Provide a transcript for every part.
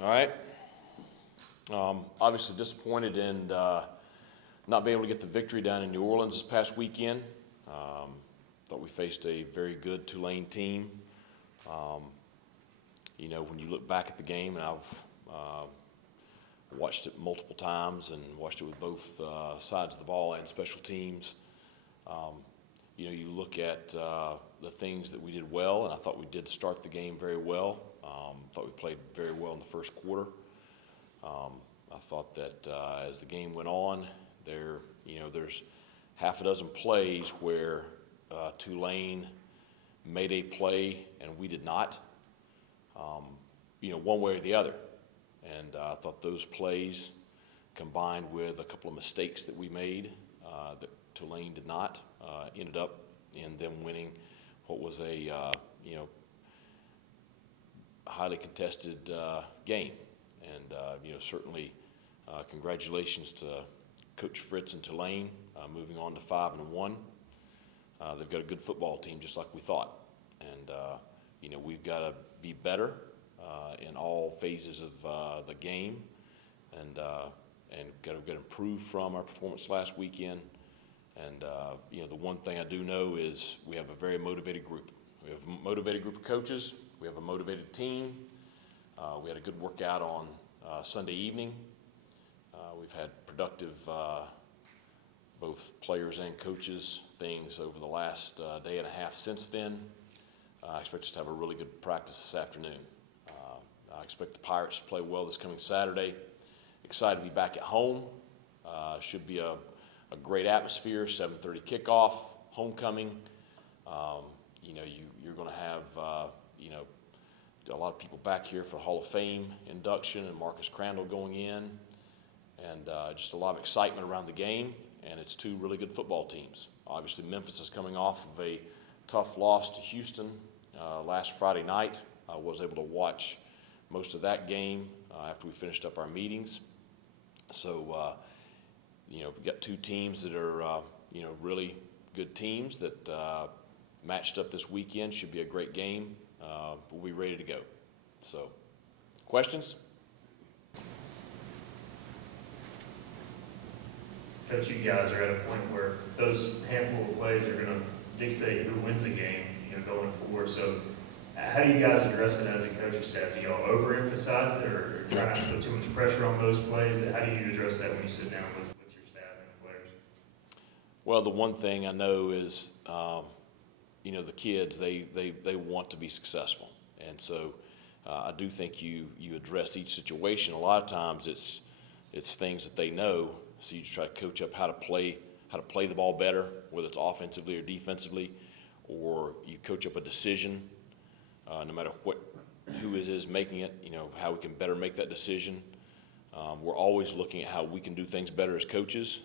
All right. Obviously disappointed in not being able to get the victory down in New Orleans this past weekend. Thought we faced a very good Tulane team. When you look back at the game, and I've watched it multiple times and watched it with both sides of the ball and special teams. You look at the things that we did well, and I thought we did start the game very well. Thought we played very well in the first quarter. I thought that as the game went on, there's half a dozen plays where Tulane made a play and we did not, one way or the other. And I thought those plays, combined with a couple of mistakes that we made that Tulane did not, ended up in them winning what was a highly contested game. And certainly congratulations to Coach Fritz and Tulane moving on to 5-1. They've got a good football team, just like we thought. And we've got to be better in all phases of the game, and got to improve from our performance last weekend. And the one thing I do know is we have a very motivated group. We have a motivated group of coaches. We have a motivated team. We had a good workout on Sunday evening. We've had productive both players and coaches things over the last day and a half since then. I expect us to have a really good practice this afternoon. I expect the Pirates to play well this coming Saturday. Excited to be back at home. Should be a great atmosphere, 7:30 kickoff, homecoming. You're going to have a lot of people back here for the Hall of Fame induction and Marcus Crandall going in, and just a lot of excitement around the game. And it's two really good football teams. Obviously, Memphis is coming off of a tough loss to Houston last Friday night. I was able to watch most of that game after we finished up our meetings. So, we've got two teams that are, really good teams that matched up this weekend. Should be a great game. We'll be ready to go. So, questions? Coach, you guys are at a point where those handful of plays are going to dictate who wins the game, going forward. So, how do you guys address it as a coaching staff? Do y'all overemphasize it, or try not to put too much pressure on those plays? How do you address that when you sit down with your staff and the players? Well, the one thing I know is, the kids, they want to be successful. And so I do think you address each situation. A lot of times it's things that they know, so you just try to coach up how to play the ball better, whether it's offensively or defensively, or you coach up a decision, no matter who it is making it, how we can better make that decision. We're always looking at how we can do things better as coaches.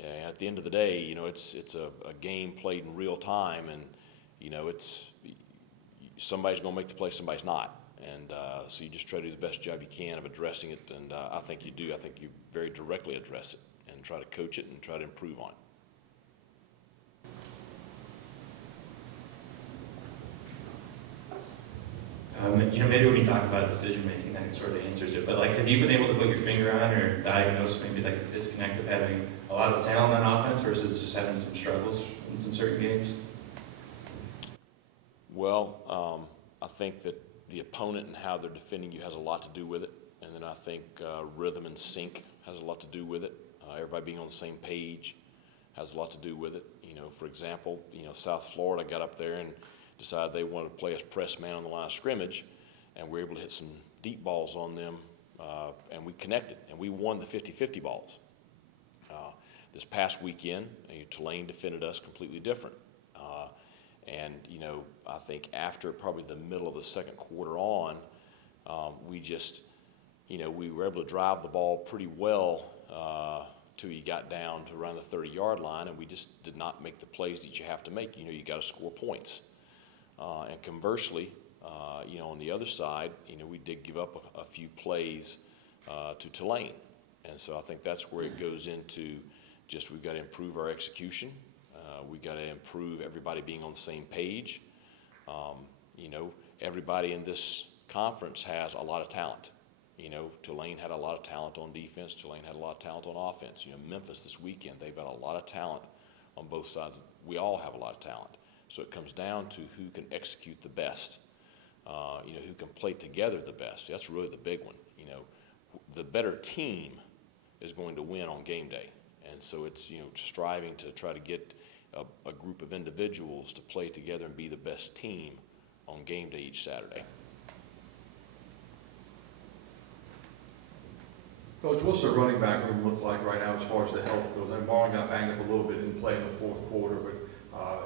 And at the end of the day, it's a game played in real time, and it's somebody's going to make the play, somebody's not, and so you just try to do the best job you can of addressing it, and I think you do. I think you very directly address it and try to coach it and try to improve on it. Maybe when you talk about decision making, that sort of answers it. But have you been able to put your finger on or diagnose maybe the disconnect of having a lot of talent on offense versus just having some struggles in some certain games? Well, I think that the opponent and how they're defending you has a lot to do with it, and then I think rhythm and sync has a lot to do with it. Everybody being on the same page has a lot to do with it. For example, South Florida got up there and decided they wanted to play us press man on the line of scrimmage, and we were able to hit some deep balls on them, and we connected, and we won the 50-50 balls. This past weekend, Tulane defended us completely different. And I think after probably the middle of the second quarter on, we just, we were able to drive the ball pretty well till you got down to around the 30-yard line, and we just did not make the plays that you have to make. You got to score points. And conversely, on the other side, we did give up a few plays to Tulane. And so I think that's where it goes into just we've got to improve our execution. We've got to improve everybody being on the same page. Everybody in this conference has a lot of talent. You know, Tulane had a lot of talent on defense. Tulane had a lot of talent on offense. You know, Memphis this weekend, they've got a lot of talent on both sides. We all have a lot of talent. So it comes down to who can execute the best, you know, who can play together the best. That's really the big one. You know, the better team is going to win on game day. And so it's, you know, striving to try to get a group of individuals to play together and be the best team on game day each Saturday. Coach, what's the running back room look like right now as far as the health goes? And Marlon got banged up a little bit, didn't play in the fourth quarter, but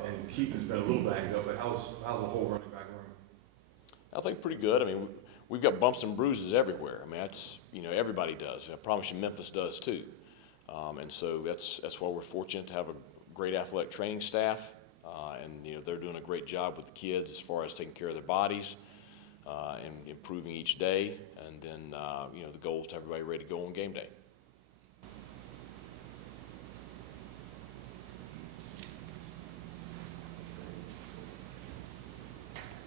and Keaton's been a little banged up. But how's the whole running back room? I think pretty good. I mean, we've got bumps and bruises everywhere. I mean, that's, you know, everybody does. I promise you, Memphis does too. And so that's why we're fortunate to have a great athletic training staff, and you know they're doing a great job with the kids as far as taking care of their bodies and improving each day. And then you know the goal is to have everybody ready to go on game day.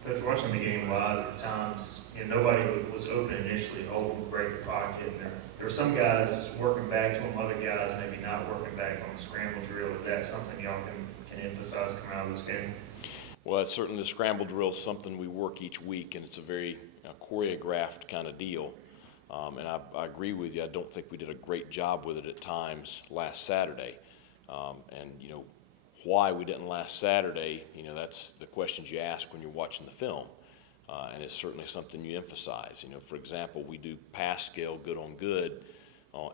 Coach, watching the game live, at times, you know, nobody was open initially, holding, break the pocket. And there were some guys working back to them, other guys maybe not working back on the scramble drill. Is that something y'all can emphasize coming out of this game? Well, it's certainly the scramble drill is something we work each week, and it's a very choreographed kind of deal. And I agree with you. I don't think we did a great job with it at times last Saturday. And, you know, why we didn't last Saturday, you know, that's the questions you ask when you're watching the film. And it's certainly something you emphasize. You know, for example, we do pass scale good on good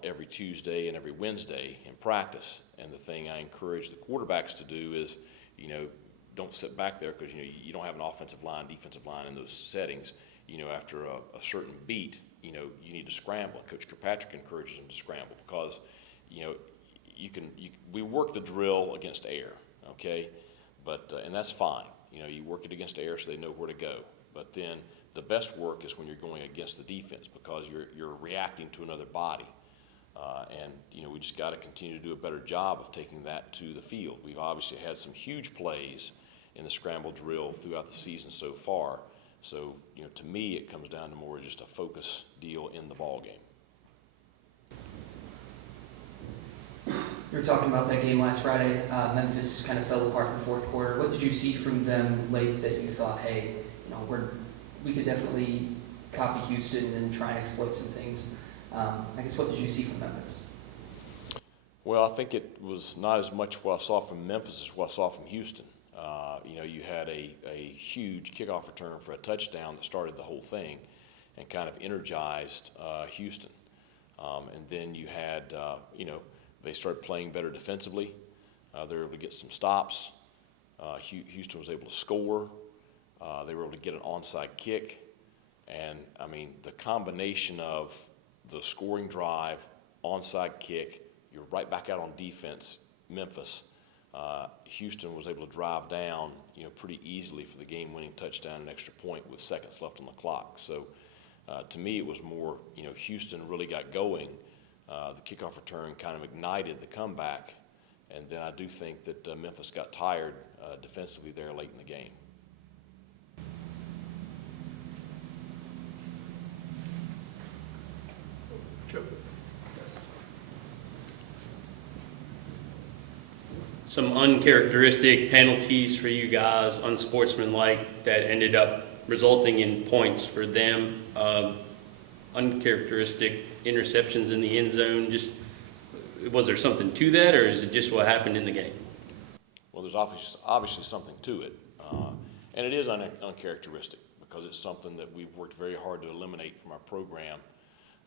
every Tuesday and every Wednesday in practice. And the thing I encourage the quarterbacks to do is, you know, don't sit back there because, you know, you don't have an offensive line, defensive line in those settings. You know, after a certain beat, you know, you need to scramble. Coach Kirkpatrick encourages them to scramble because, you know, we work the drill against air, okay? But, and that's fine. You know, you work it against air so they know where to go. But then the best work is when you're going against the defense because you're reacting to another body. And, you know, we just got to continue to do a better job of taking that to the field. We've obviously had some huge plays in the scramble drill throughout the season so far. So, you know, to me, it comes down to more just a focus deal in the ball game. You were talking about that game last Friday. Memphis kind of fell apart in the fourth quarter. What did you see from them late that you thought, hey, you know, we could definitely copy Houston and try and exploit some things? I guess what did you see from Memphis? Well, I think it was not as much what I saw from Memphis as what I saw from Houston. You know, you had a huge kickoff return for a touchdown that started the whole thing and kind of energized Houston. And then you had, you know, they started playing better defensively. They were able to get some stops. Houston was able to score. They were able to get an onside kick. And, I mean, the combination of the scoring drive, onside kick, you're right back out on defense, Memphis. Houston was able to drive down, you know, pretty easily for the game-winning touchdown and extra point with seconds left on the clock. So, to me, it was more, you know, Houston really got going. The kickoff return kind of ignited the comeback, and then I do think that Memphis got tired defensively there late in the game. Chip. Some uncharacteristic penalties for you guys, unsportsmanlike, that ended up resulting in points for them. Uncharacteristic interceptions in the end zone. Just, was there something to that, or is it just what happened in the game? Well, there's obviously something to it, and it is uncharacteristic because it's something that we've worked very hard to eliminate from our program,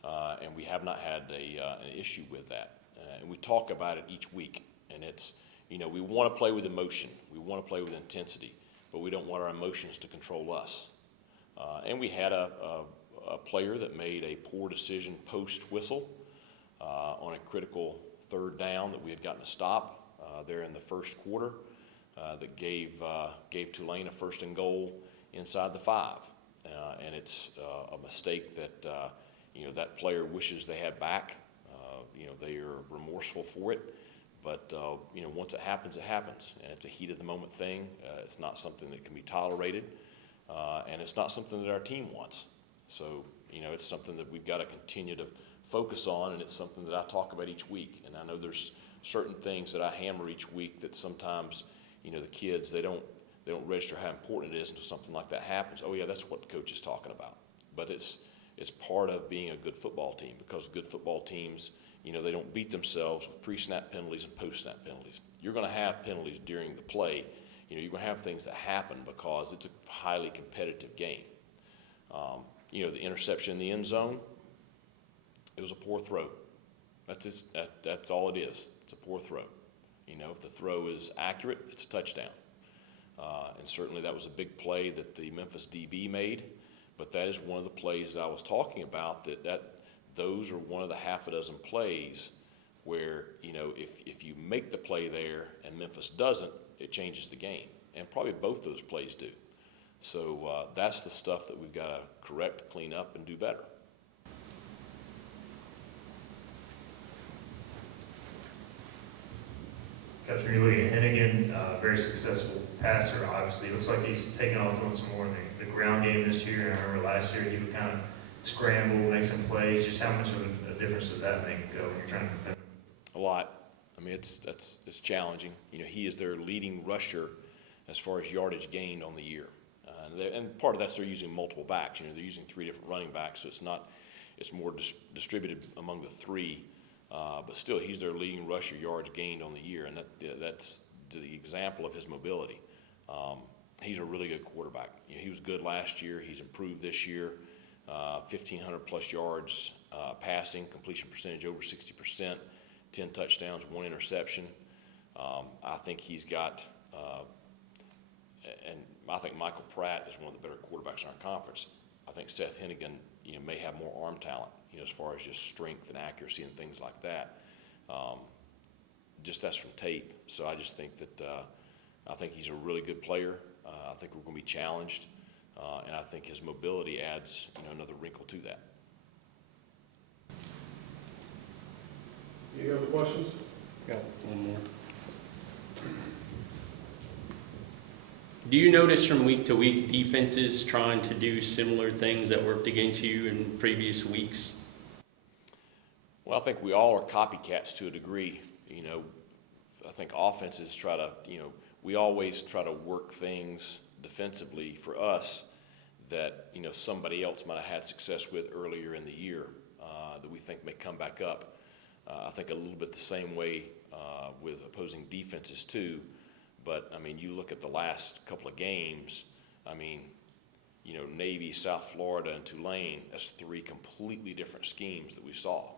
and we have not had an issue with that. And we talk about it each week, and it's, you know, we want to play with emotion, we want to play with intensity, but we don't want our emotions to control us. And we had a player that made a poor decision post-whistle on a critical third down that we had gotten to stop there in the first quarter that gave Tulane a first and goal inside the 5. And it's a mistake that, you know, that player wishes they had back. You know, they are remorseful for it. But, you know, once it happens, and it's a heat-of-the-moment thing. It's not something that can be tolerated, and it's not something that our team wants. So, it's something that we've got to continue to focus on, and it's something that I talk about each week. And I know there's certain things that I hammer each week that sometimes, the kids, they don't register how important it is until something like that happens. Oh yeah, that's what the coach is talking about. But it's part of being a good football team, because good football teams, they don't beat themselves with pre-snap penalties and post-snap penalties. You're going to have penalties during the play. You're going to have things that happen because it's a highly competitive game. The interception in the end zone, it was a poor throw. That's all it is. It's a poor throw. If the throw is accurate, it's a touchdown. And certainly that was a big play that the Memphis DB made, but that is one of the plays that I was talking about, that those are one of the half a dozen plays where, if you make the play there and Memphis doesn't, it changes the game. And probably both those plays do. So that's the stuff that we've got to correct, clean up, and do better. Coach, when you're looking at Hennigan, very successful passer, obviously. It looks like he's taken off doing some more in the ground game this year. And I remember last year he would kind of scramble, make some plays. Just how much of a difference does that make when you're trying to defend? A lot. I mean, it's challenging. He is their leading rusher as far as yardage gained on the year. And part of that's they're using multiple backs. They're using 3 different running backs, so it's more distributed among the 3. But still, he's their leading rusher yards gained on the year, and that's the example of his mobility. He's a really good quarterback. He was good last year. He's improved this year. 1,500 plus yards passing, completion percentage over 60%, 10 touchdowns, 1 interception. I think he's got, and I think Michael Pratt is one of the better quarterbacks in our conference. I think Seth Hennigan, may have more arm talent, as far as just strength and accuracy and things like that. Just that's from tape. So I just think that I think he's a really good player. I think we're going to be challenged, and I think his mobility adds, another wrinkle to that. Any other questions? Got one more. Do you notice from week to week defenses trying to do similar things that worked against you in previous weeks? Well, I think we all are copycats to a degree. I think offenses try to, we always try to work things defensively for us that, somebody else might have had success with earlier in the year that we think may come back up. I think a little bit the same way with opposing defenses too. But, you look at the last couple of games, Navy, South Florida, and Tulane, that's 3 completely different schemes that we saw.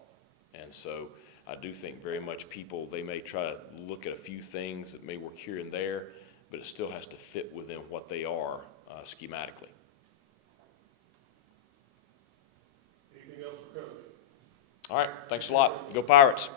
And so I do think very much people, they may try to look at a few things that may work here and there, but it still has to fit within what they are schematically. Anything else for Coach? All right, thanks a lot. Go Pirates.